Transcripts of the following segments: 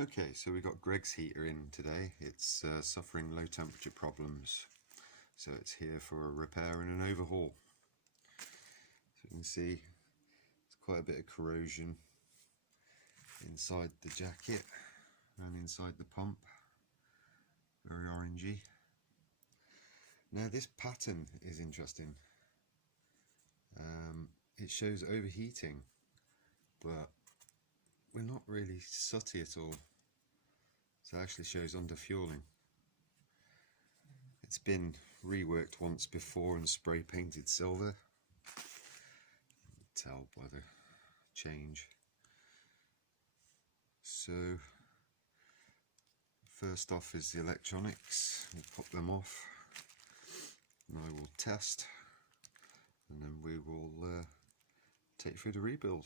Okay, so we got Greg's heater in today. It's suffering low temperature problems, so it's here for a repair and an overhaul. So you can see there's quite a bit of corrosion inside the jacket and inside the pump, very orangey. Now this pattern is interesting. It shows overheating, but we're not really sooty at all. So it actually shows underfueling. It's been reworked once before and spray painted silver. You can tell by the change. So first off is the electronics. We'll pop them off and I will test, and then we will take through the rebuild.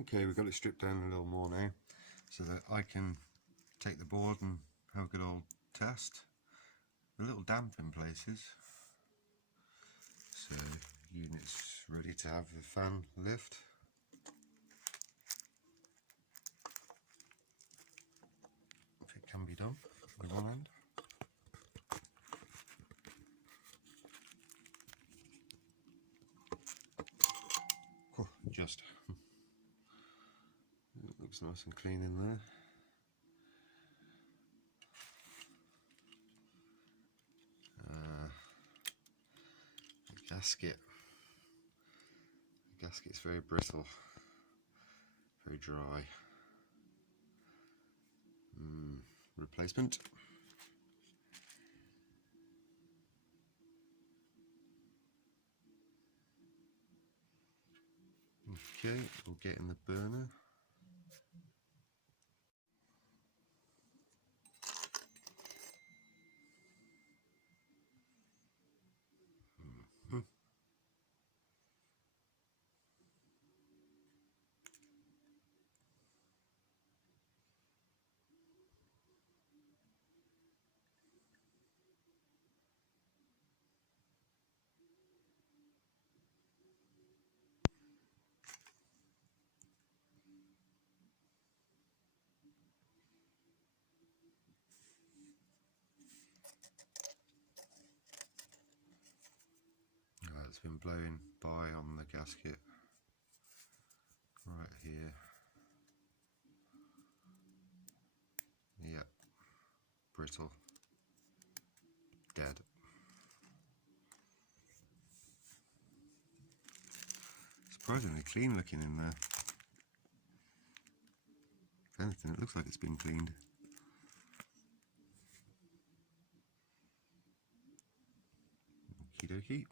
Okay, we've got it stripped down a little more now so that I can take the board and have a good old test. A little damp in places, so unit's ready to have the fan lift. If it can be done with one end. Oh, just. It looks nice and clean in there. The gasket's very brittle, very dry. Replacement. Okay, we'll get in the burner. It's been blowing by on the gasket right here. Yep, brittle, dead. Surprisingly clean looking in there. If anything, it looks like it's been cleaned. Okie dokie.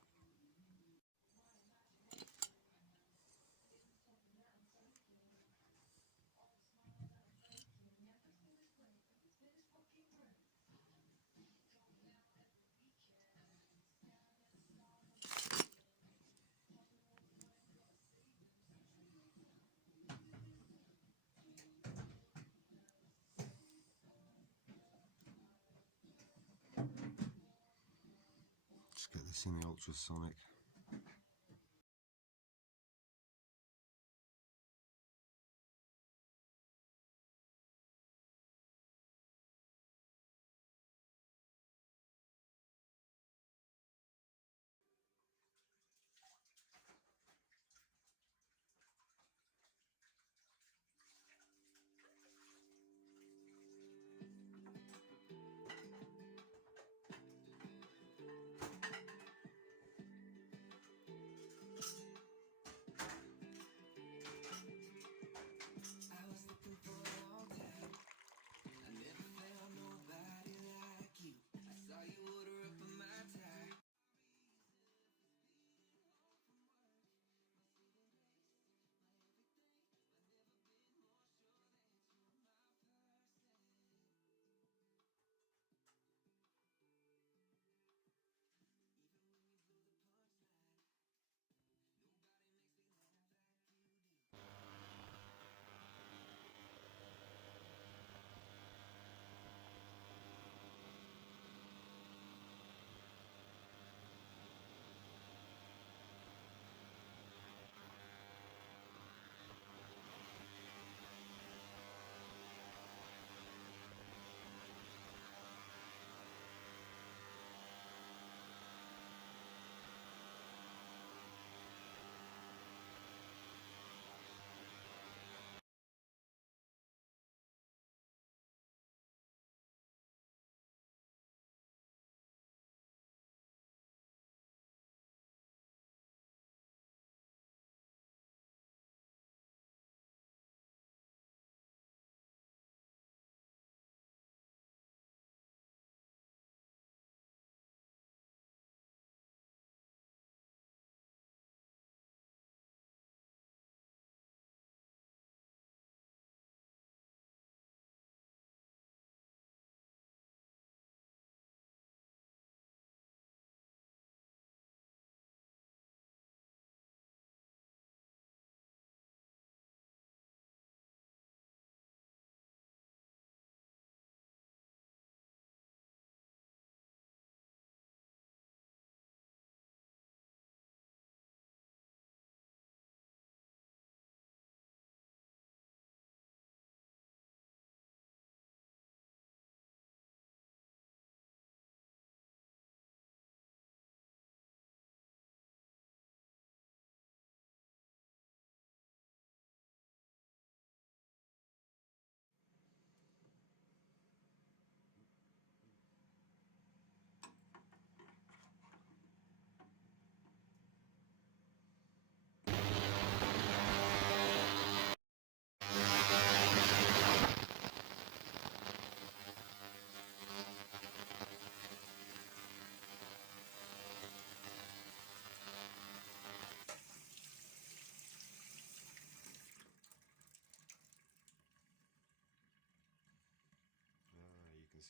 Just get this in the ultrasonic.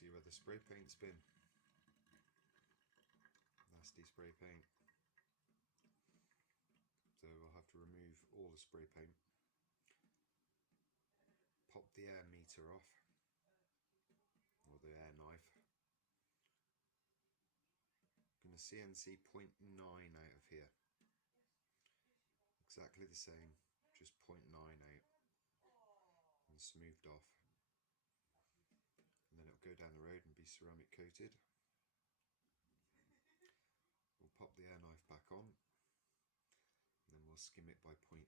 see where the spray paint's been. Nasty spray paint. So we'll have to remove all the spray paint. Pop the air meter off, or the air knife. I'm going to CNC 0.9 out of here. Exactly the same, just 0.9 out and smoothed off. And then it'll go down the road and be ceramic coated. We'll pop the air knife back on, and then we'll skim it by 0.3.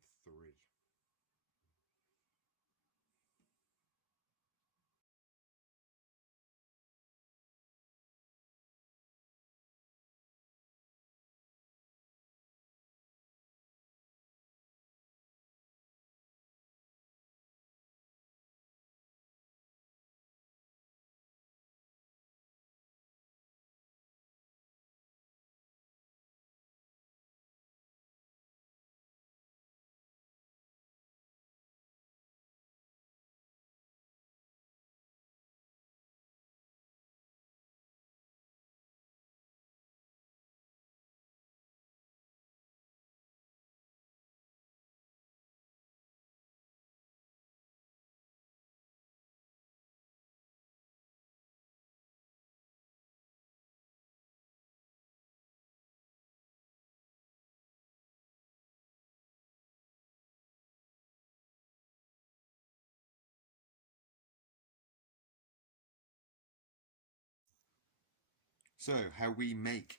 So, how we make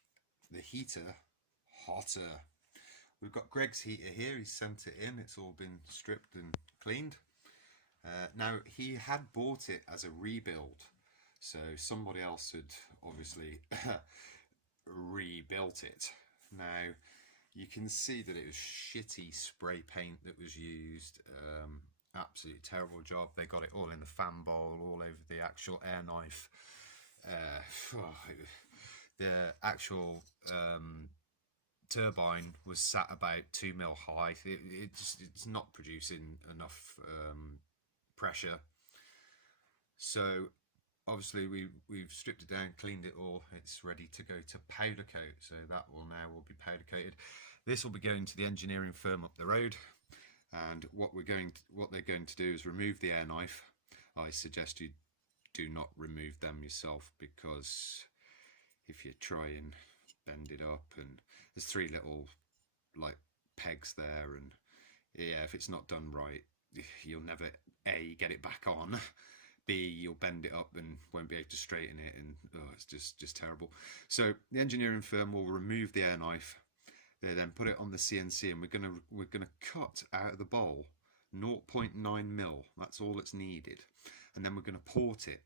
the heater hotter. We've got Greg's heater here, he's sent it in, it's all been stripped and cleaned. Now, he had bought it as a rebuild, so somebody else had obviously rebuilt it. Now, you can see that it was shitty spray paint that was used, absolutely terrible job. They got it all in the fan bowl, all over the actual air knife. The actual turbine was sat about 2 mil high. It's not producing enough pressure. So obviously we've stripped it down, cleaned it all. It's ready to go to powder coat. So that will be powder coated. This will be going to the engineering firm up the road. And what they're going to do is remove the air knife. I suggest you do not remove them yourself, because if you try and bend it up, and there's 3 little like pegs there, and yeah, if it's not done right, you'll never A, get it back on, B, you'll bend it up and won't be able to straighten it, and it's just terrible. So the engineering firm will remove the air knife. They then put it on the CNC, and we're gonna cut out of the bowl 0.9 mil. That's all that's needed, and then we're going to port it.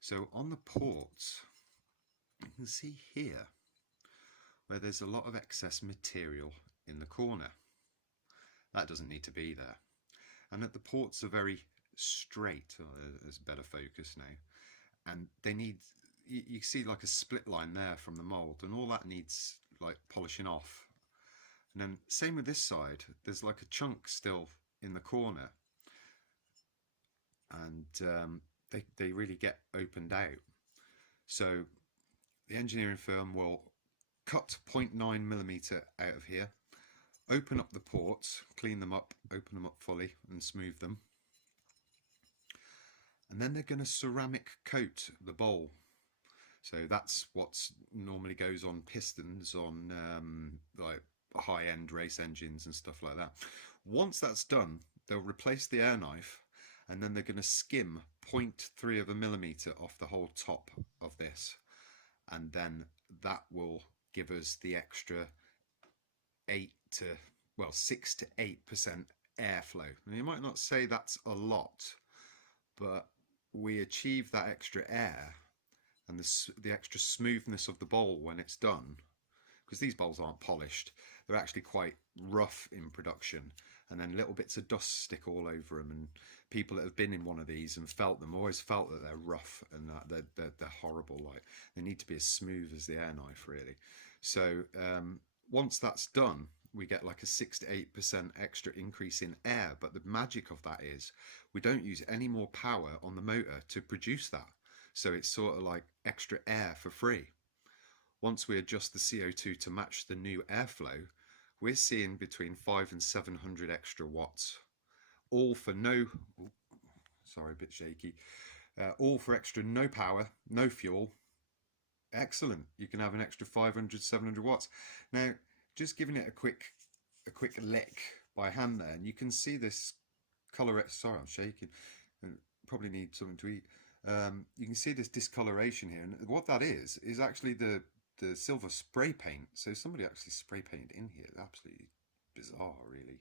So on the ports, you can see here where there's a lot of excess material in the corner. That doesn't need to be there. And that the ports are very straight. Oh, there's better focus now. And they need, you see like a split line there from the mould, and all that needs like polishing off. And then same with this side, there's like a chunk still in the corner, and they really get opened out. So the engineering firm will cut 0.9 millimeter out of here, open up the ports, clean them up, open them up fully and smooth them, and then they're going to ceramic coat the bowl. So that's what normally goes on pistons on like high-end race engines and stuff like that. Once that's done, they'll replace the air knife, and then they're going to skim 0.3 of a millimeter off the whole top of this, and then that will give us the extra 6 to 8% airflow. And you might not say that's a lot, but we achieve that extra air and the extra smoothness of the bowl when it's done, because these bowls aren't polished. They're actually quite rough in production, and then little bits of dust stick all over them, and people that have been in one of these and felt them always felt that they're rough and that they're horrible. Like, they need to be as smooth as the air knife, really. So once that's done, we get like a 6 to 8% extra increase in air. But the magic of that is we don't use any more power on the motor to produce that. so it's sort of like extra air for free. Once we adjust the CO2 to match the new airflow, we're seeing between 500 and 700 extra watts, all for no, sorry, a bit shaky, all for extra no power, no fuel. Excellent. You can have an extra 500, 700 watts. Now, just giving it a quick lick by hand there, and you can see this color. Sorry, I'm shaking. Probably need something to eat. You can see this discoloration here, and what that is actually the silver spray paint. So somebody actually spray painted in here. Absolutely bizarre, really.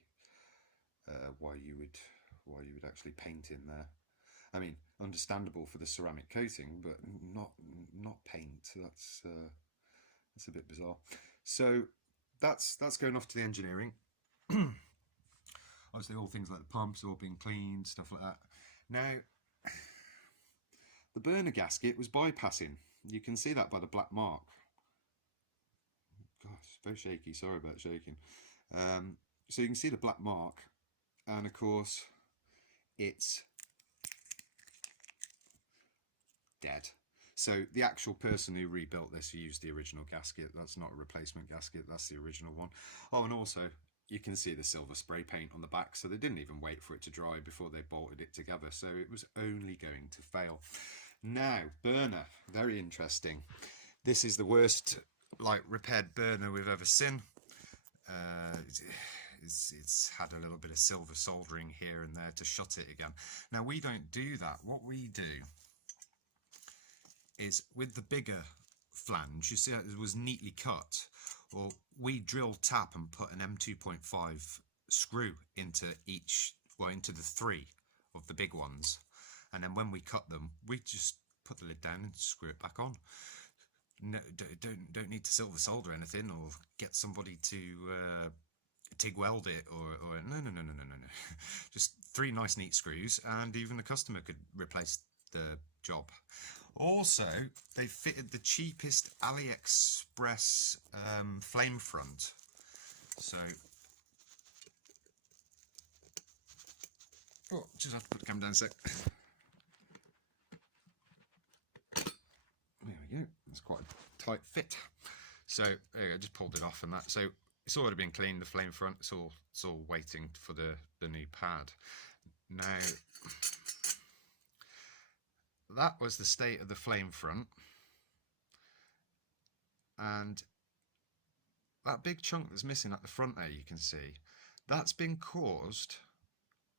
Why you would actually paint in there. I mean, understandable for the ceramic coating, but not paint. That's a bit bizarre. So that's going off to the engineering. Obviously, all things like the pumps all being cleaned, stuff like that. Now, the burner gasket was bypassing. You can see that by the black mark. Gosh, very shaky. Sorry about shaking. So you can see the black mark, and of course, it's dead. So the actual person who rebuilt this used the original gasket. That's not a replacement gasket, that's the original one. Oh, and also you can see the silver spray paint on the back, so they didn't even wait for it to dry before they bolted it together, so it was only going to fail. Now, burner, very interesting. This is the worst repaired burner we've ever seen. It's had a little bit of silver soldering here and there to shut it again. Now, we don't do that. What we do is, with the bigger flange, you see it was neatly cut, or we drill tap and put an M2.5 screw into into the 3 of the big ones, and then when we cut them, we just put the lid down and screw it back on. No, don't need to silver solder anything or get somebody to TIG weld it or no. Just 3 nice neat screws, and even the customer could replace the job. Also, they fitted the cheapest AliExpress flame front. So, just have to put the camera down a sec. There we go. That's quite a tight fit. So there you go, just pulled it off and that. So it's already been cleaned. The flame front. It's all waiting for the new pad. Now, that was the state of the flame front, and that big chunk that's missing at the front there, you can see, that's been caused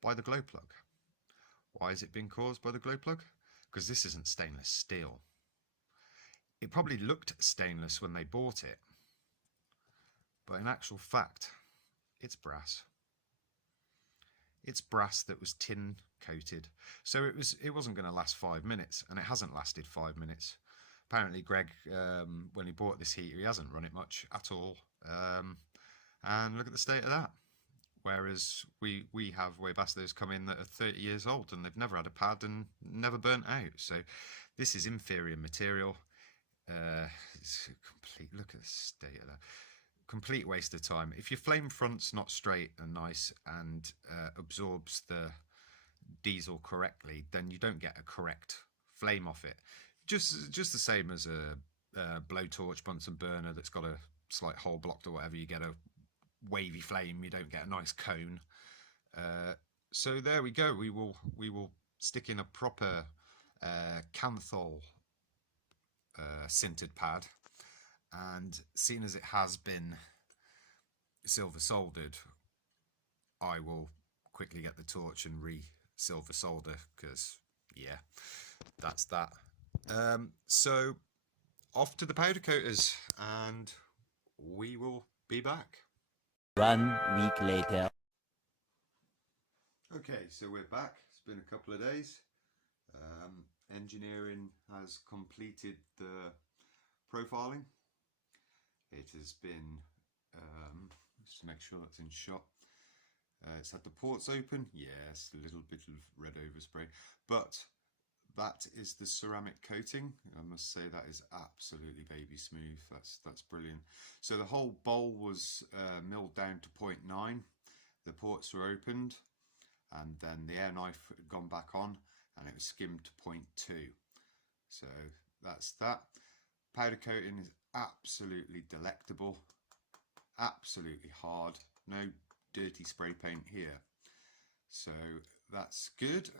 by the glow plug. Why has it been caused by the glow plug? Because this isn't stainless steel. It probably looked stainless when they bought it, but in actual fact, it's brass. It's brass that was tin coated, so it wasn't going to last 5 minutes, and it hasn't lasted 5 minutes. Apparently, Greg, when he bought this heater, he hasn't run it much at all, and look at the state of that. Whereas we have Webastos come in that are 30 years old and they've never had a pad and never burnt out. So this is inferior material. It's a complete, look at the state of that. Complete waste of time. If your flame front's not straight and nice and absorbs the diesel correctly, then you don't get a correct flame off it. Just the same as a blowtorch Bunsen burner that's got a slight hole blocked or whatever. You get a wavy flame, you don't get a nice cone. So there we go. We will stick in a proper Canthol sintered pad, and seeing as it has been silver soldered, I will quickly get the torch and re-silver solder, because yeah, that's that. So off to the powder coaters and we will be back. 1 week later. Okay, so we're back. It's been a couple of days. Engineering has completed the profiling. It has been, just to make sure it's in shot. It's had the ports open. Yes, a little bit of red overspray, but that is the ceramic coating. I must say that is absolutely baby smooth. That's brilliant. So the whole bowl was milled down to 0.9. The ports were opened, and then the air knife had gone back on, and it was skimmed to 0.2. So that's that. Powder coating is absolutely delectable, absolutely hard, no dirty spray paint here. So that's good.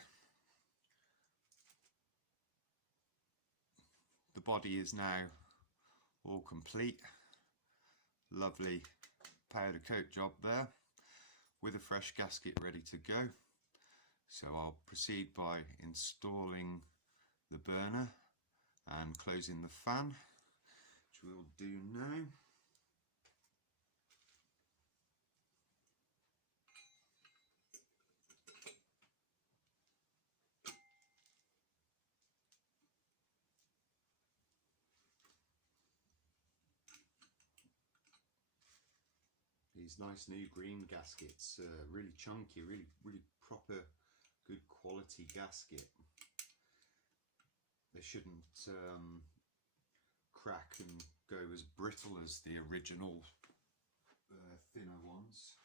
The body is now all complete. Lovely powder coat job there with a fresh gasket ready to go. So I'll proceed by installing the burner and closing the fan, which we'll do now. These nice new green gaskets, really chunky, really proper, good quality gasket. They shouldn't crack and go as brittle as the original thinner ones.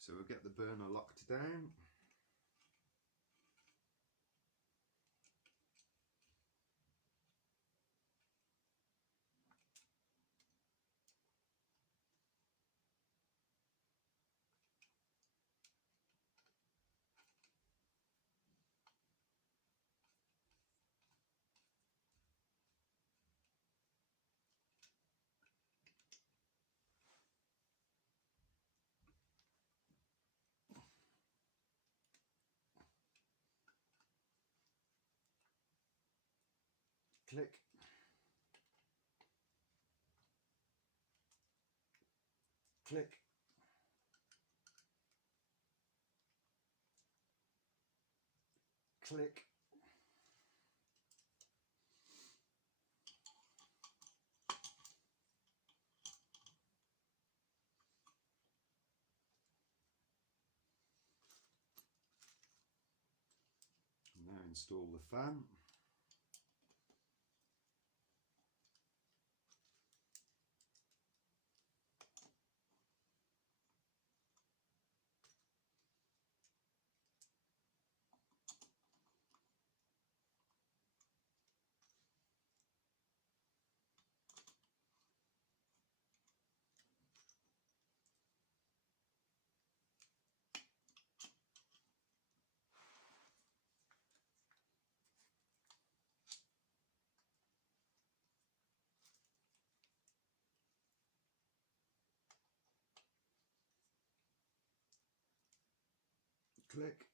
So we'll get the burner locked down. Click. Click. Click. Now install the fan. Click.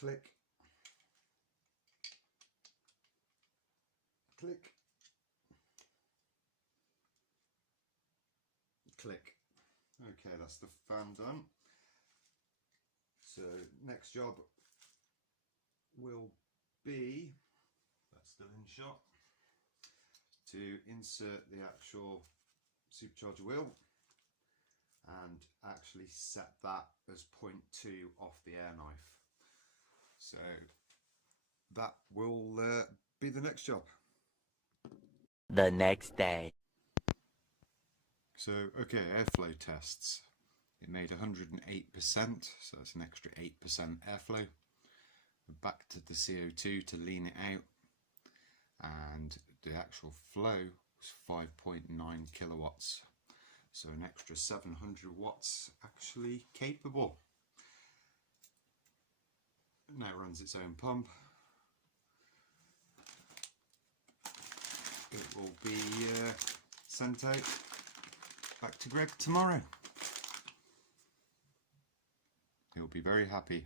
Click. Click. Click. Okay, that's the fan done. So next job will be, that's still in shot, to insert the actual supercharger wheel and actually set that as 0.2 off the air knife. So that will be the next job. The next day. So okay, airflow tests. It made 108%, so that's an extra 8% airflow. Back to the CO2 to lean it out, and the actual flow was 5.9 kilowatts, so an extra 700 watts actually capable. Now it runs its own pump. It will be sent out back to Greg tomorrow. He'll be very happy.